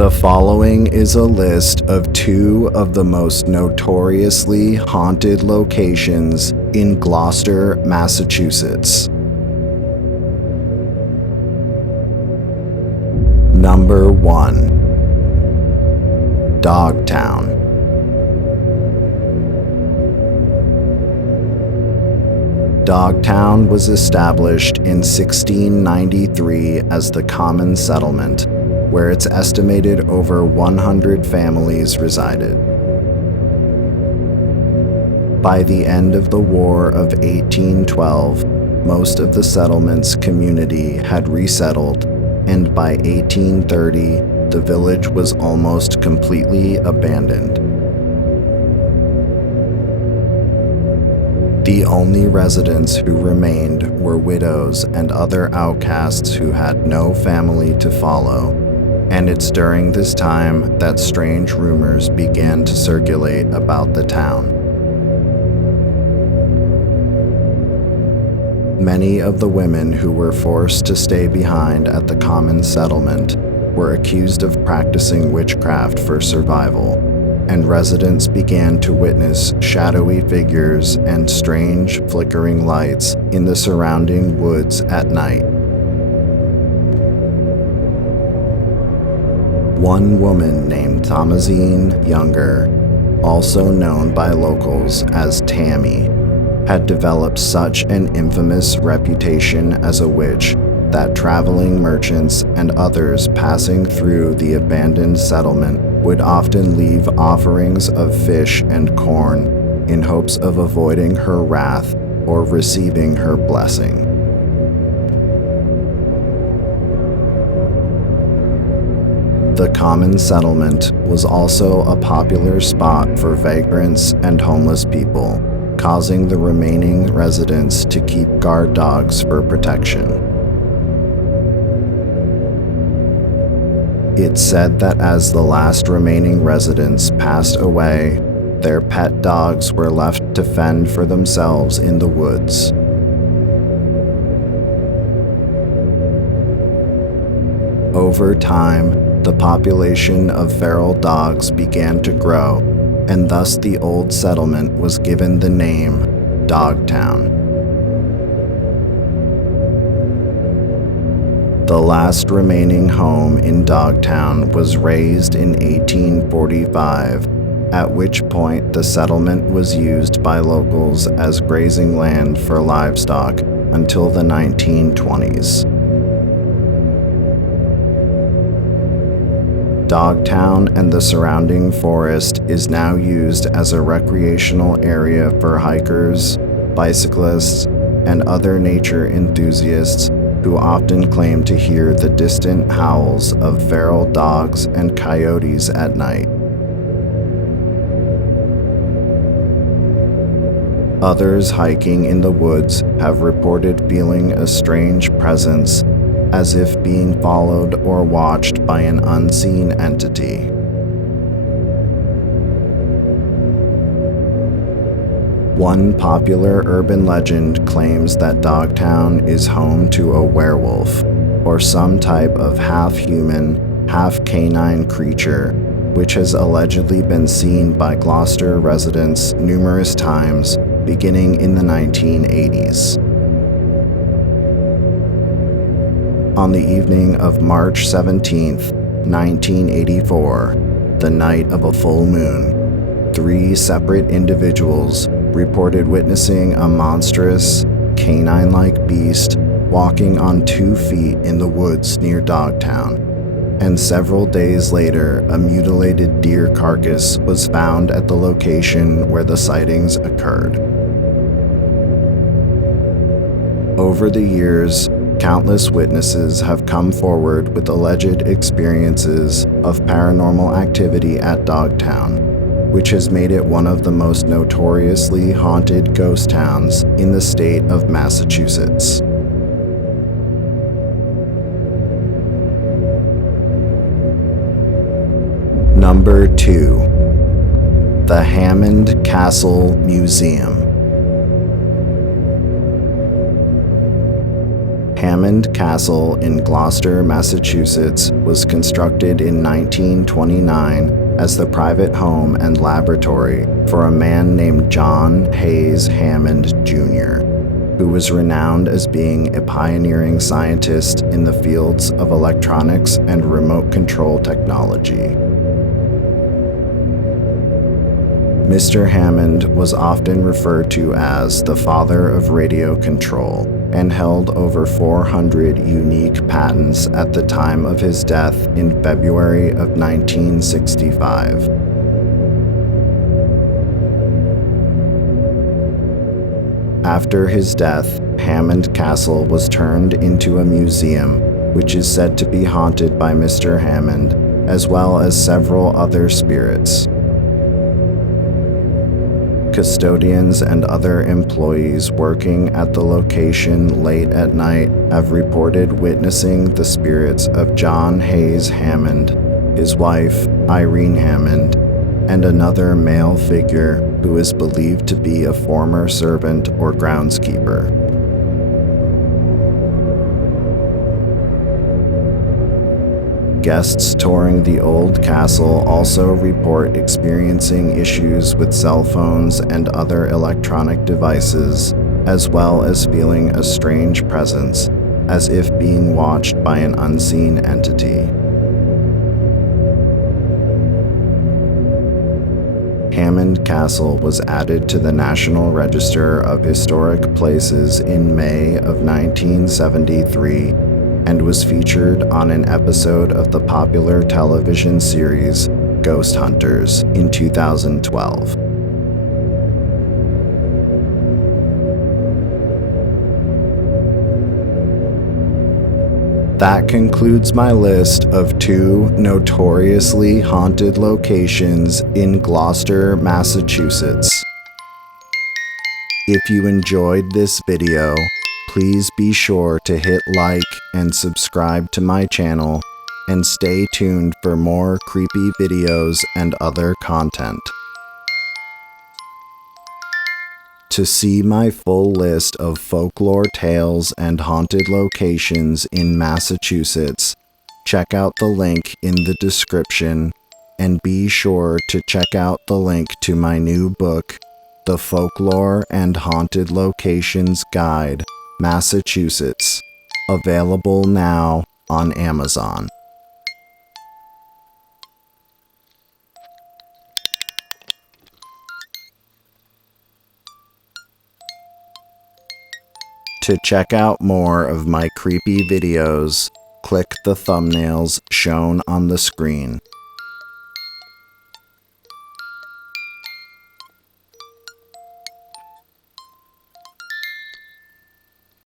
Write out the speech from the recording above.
The following is a list of two of the most notoriously haunted locations in Gloucester, Massachusetts. Number 1. Dogtown. Dogtown was established in 1693 as the common settlement, where it's estimated over 100 families resided. By the end of the War of 1812, most of the settlement's community had resettled, and by 1830, the village was almost completely abandoned. The only residents who remained were widows and other outcasts who had no family to follow, and it's during this time that strange rumors began to circulate about the town. Many of the women who were forced to stay behind at the common settlement were accused of practicing witchcraft for survival, and residents began to witness shadowy figures and strange flickering lights in the surrounding woods at night. One woman named Thomasine Younger, also known by locals as Tammy, had developed such an infamous reputation as a witch that traveling merchants and others passing through the abandoned settlement would often leave offerings of fish and corn in hopes of avoiding her wrath or receiving her blessing. The common settlement was also a popular spot for vagrants and homeless people, causing the remaining residents to keep guard dogs for protection. It's said that as the last remaining residents passed away, their pet dogs were left to fend for themselves in the woods. Over time, the population of feral dogs began to grow, and thus the old settlement was given the name Dogtown. The last remaining home in Dogtown was razed in 1845, at which point the settlement was used by locals as grazing land for livestock until the 1920s. Dogtown and the surrounding forest is now used as a recreational area for hikers, bicyclists, and other nature enthusiasts who often claim to hear the distant howls of feral dogs and coyotes at night. Others hiking in the woods have reported feeling a strange presence, as if being followed or watched by an unseen entity. One popular urban legend claims that Dogtown is home to a werewolf, or some type of half-human, half-canine creature, which has allegedly been seen by Gloucester residents numerous times, beginning in the 1980s. On the evening of March 17, 1984, the night of a full moon, 3 separate individuals reported witnessing a monstrous, canine-like beast walking on 2 feet in the woods near Dogtown, and several days later, a mutilated deer carcass was found at the location where the sightings occurred. Over the years, countless witnesses have come forward with alleged experiences of paranormal activity at Dogtown, which has made it one of the most notoriously haunted ghost towns in the state of Massachusetts. Number 2. The Hammond Castle Museum. Hammond Castle in Gloucester, Massachusetts was constructed in 1929 as the private home and laboratory for a man named John Hayes Hammond, Jr., who was renowned as being a pioneering scientist in the fields of electronics and remote control technology. Mr. Hammond was often referred to as the father of radio control and held over 400 unique patents at the time of his death in February of 1965. After his death, Hammond Castle was turned into a museum, which is said to be haunted by Mr. Hammond, as well as several other spirits. Custodians and other employees working at the location late at night have reported witnessing the spirits of John Hayes Hammond, his wife, Irene Hammond, and another male figure who is believed to be a former servant or groundskeeper. Guests touring the old castle also report experiencing issues with cell phones and other electronic devices, as well as feeling a strange presence, as if being watched by an unseen entity. Hammond Castle was added to the National Register of Historic Places in May of 1973 and was featured on an episode of the popular television series Ghost Hunters in 2012. That concludes my list of 2 notoriously haunted locations in Gloucester, Massachusetts. If you enjoyed this video, please be sure to hit like and subscribe to my channel, and stay tuned for more creepy videos and other content. To see my full list of folklore tales and haunted locations in Massachusetts, check out the link in the description, and be sure to check out the link to my new book, The Folklore and Haunted Locations Guide, Massachusetts, available now on Amazon. To check out more of my creepy videos, click the thumbnails shown on the screen.